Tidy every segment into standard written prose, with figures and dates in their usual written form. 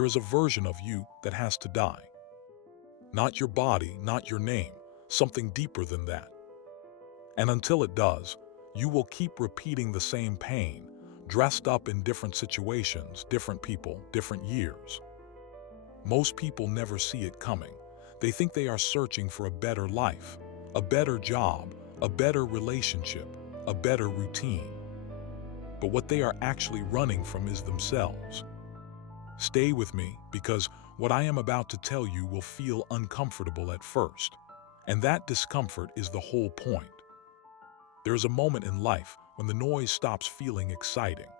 There is a version of you that has to die. Not your body, not your name, something deeper than that. And until it does, you will keep repeating the same pain, dressed up in different situations, different people, different years. Most people never see it coming. They think they are searching for a better life, a better job, a better relationship, a better routine. But what they are actually running from is themselves. Stay with me, because what I am about to tell you will feel uncomfortable at first. And that discomfort is the whole point. There is a moment in life when the noise stops feeling exciting.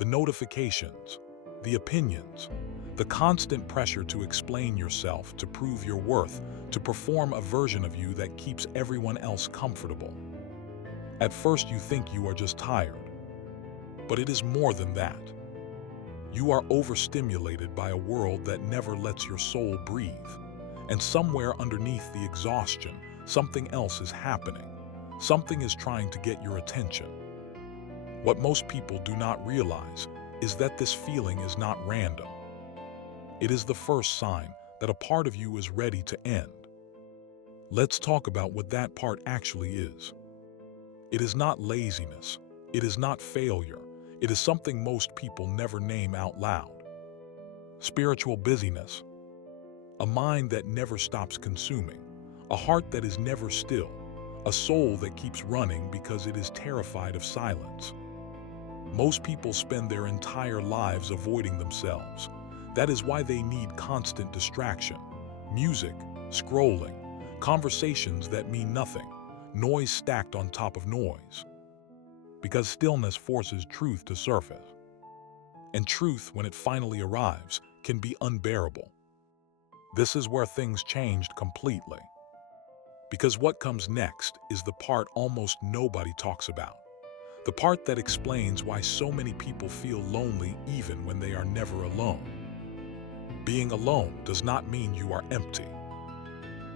The notifications, the opinions, the constant pressure to explain yourself, to prove your worth, to perform a version of you that keeps everyone else comfortable. At first you think you are just tired, but it is more than that. You are overstimulated by a world that never lets your soul breathe. And somewhere underneath the exhaustion, something else is happening. Something is trying to get your attention. What most people do not realize is that this feeling is not random. It is the first sign that a part of you is ready to end. Let's talk about what that part actually is. It is not laziness. It is not failure. It is something most people never name out loud. Spiritual busyness. A mind that never stops consuming. A heart that is never still. A soul that keeps running because it is terrified of silence. Most people spend their entire lives avoiding themselves. That is why they need constant distraction. Music, scrolling, conversations that mean nothing, noise stacked on top of noise. Because stillness forces truth to surface. And truth, when it finally arrives, can be unbearable. This is where things changed completely. Because what comes next is the part almost nobody talks about. The part that explains why so many people feel lonely even when they are never alone. Being alone does not mean you are empty.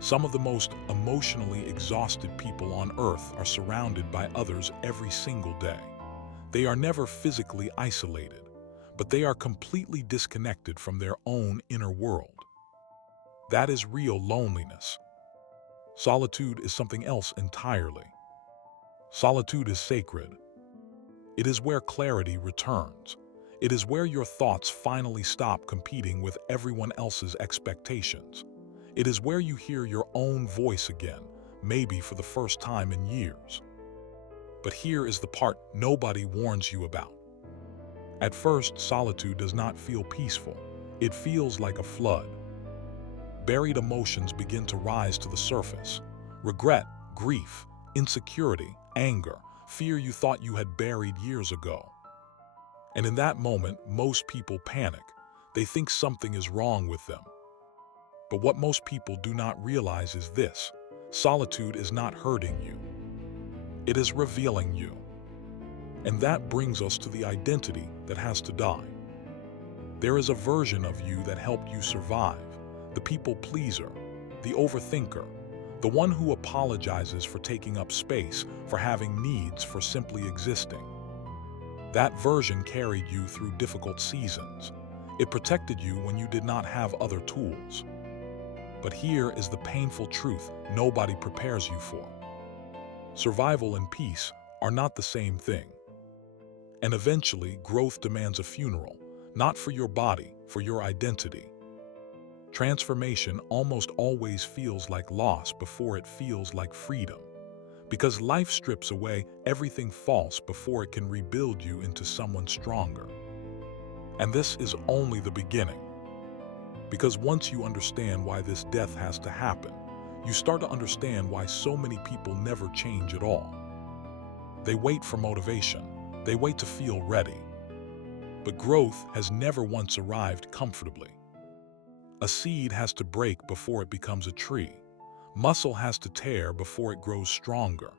Some of the most emotionally exhausted people on earth are surrounded by others every single day. They are never physically isolated, but they are completely disconnected from their own inner world. That is real loneliness. Solitude is something else entirely. Solitude is sacred. It is where clarity returns. It is where your thoughts finally stop competing with everyone else's expectations. It is where you hear your own voice again, maybe for the first time in years. But here is the part nobody warns you about. At first, solitude does not feel peaceful. It feels like a flood. Buried emotions begin to rise to the surface. Regret, grief, insecurity, anger, fear you thought you had buried years ago. And in that moment, most people panic. They think something is wrong with them. But what most people do not realize is this: solitude is not hurting you. It is revealing you. And that brings us to the identity that has to die. There is a version of you that helped you survive. The people pleaser, the overthinker, the one who apologizes for taking up space, for having needs, for simply existing. That version carried you through difficult seasons. It protected you when you did not have other tools. But here is the painful truth nobody prepares you for. Survival and peace are not the same thing. And eventually, growth demands a funeral, not for your body, for your identity. Transformation almost always feels like loss before it feels like freedom. Because life strips away everything false before it can rebuild you into someone stronger. And this is only the beginning. Because once you understand why this death has to happen, you start to understand why so many people never change at all. They wait for motivation. They wait to feel ready. But growth has never once arrived comfortably. A seed has to break before it becomes a tree. Muscle has to tear before it grows stronger.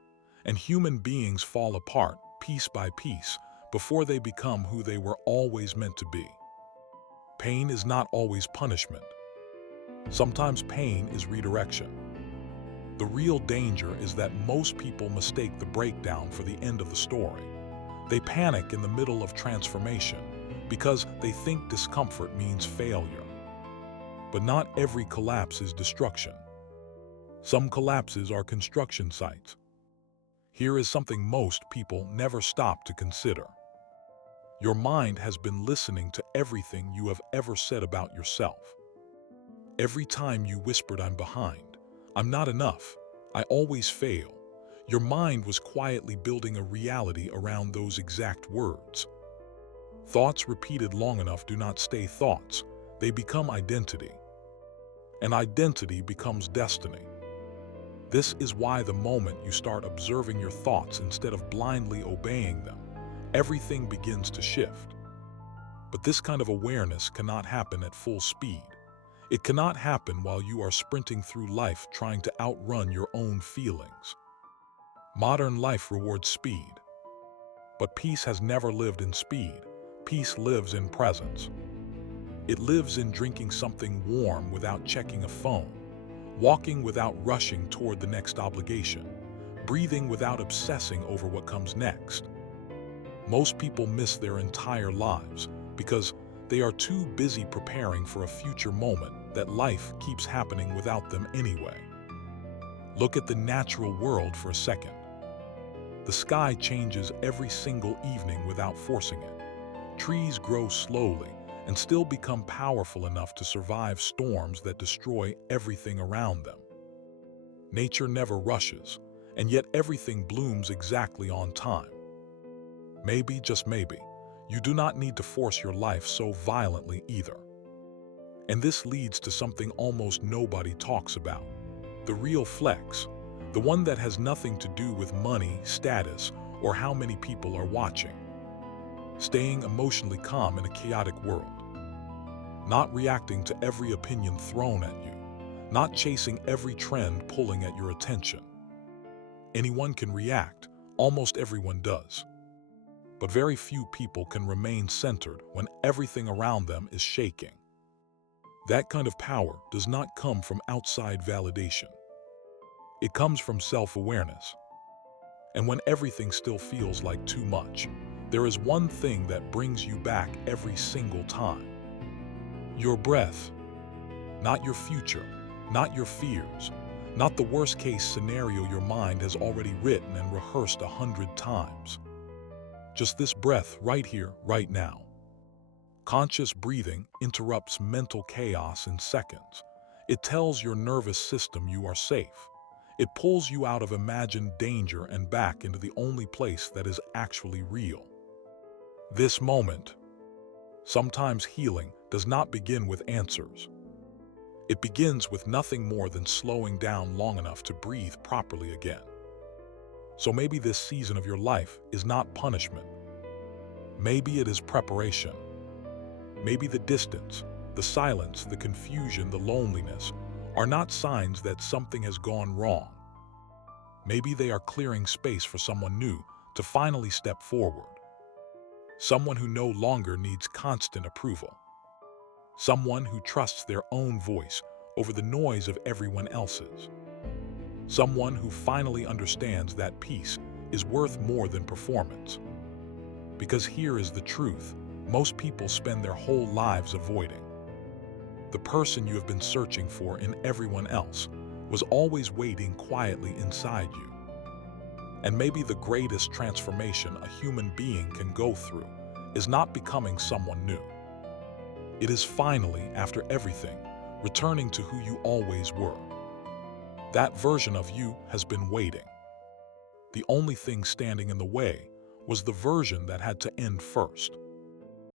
And human beings fall apart, piece by piece, before they become who they were always meant to be. Pain is not always punishment. Sometimes pain is redirection. The real danger is that most people mistake the breakdown for the end of the story. They panic in the middle of transformation, because they think discomfort means failure. But not every collapse is destruction. Some collapses are construction sites. Here is something most people never stop to consider. Your mind has been listening to everything you have ever said about yourself. Every time you whispered, "I'm behind," "I'm not enough," "I always fail," your mind was quietly building a reality around those exact words. Thoughts repeated long enough do not stay thoughts, they become identity. And identity becomes destiny. This is why the moment you start observing your thoughts instead of blindly obeying them, everything begins to shift. But this kind of awareness cannot happen at full speed. It cannot happen while you are sprinting through life trying to outrun your own feelings. Modern life rewards speed. But peace has never lived in speed. Peace lives in presence. It lives in drinking something warm without checking a phone, walking without rushing toward the next obligation, breathing without obsessing over what comes next. Most people miss their entire lives because they are too busy preparing for a future moment that life keeps happening without them anyway. Look at the natural world for a second. The sky changes every single evening without forcing it. Trees grow slowly and still become powerful enough to survive storms that destroy everything around them. Nature never rushes, and yet everything blooms exactly on time. Maybe, just maybe, you do not need to force your life so violently either. And this leads to something almost nobody talks about: the real flex, the one that has nothing to do with money, status, or how many people are watching. Staying emotionally calm in a chaotic world. Not reacting to every opinion thrown at you. Not chasing every trend pulling at your attention. Anyone can react, almost everyone does. But very few people can remain centered when everything around them is shaking. That kind of power does not come from outside validation. It comes from self-awareness. And when everything still feels like too much, there is one thing that brings you back every single time. Your breath. Not your future, not your fears, not the worst-case scenario your mind has already written and rehearsed 100 times. Just this breath right here, right now. Conscious breathing interrupts mental chaos in seconds. It tells your nervous system you are safe. It pulls you out of imagined danger and back into the only place that is actually real. This moment. Sometimes healing does not begin with answers. It begins with nothing more than slowing down long enough to breathe properly again. So maybe this season of your life is not punishment. Maybe it is preparation. Maybe the distance, the silence, the confusion, the loneliness are not signs that something has gone wrong. Maybe they are clearing space for someone new to finally step forward. Someone who no longer needs constant approval. Someone who trusts their own voice over the noise of everyone else's. Someone who finally understands that peace is worth more than performance. Because here is the truth, most people spend their whole lives avoiding. The person you have been searching for in everyone else was always waiting quietly inside you. And maybe the greatest transformation a human being can go through is not becoming someone new. It is finally, after everything, returning to who you always were. That version of you has been waiting. The only thing standing in the way was the version that had to end first.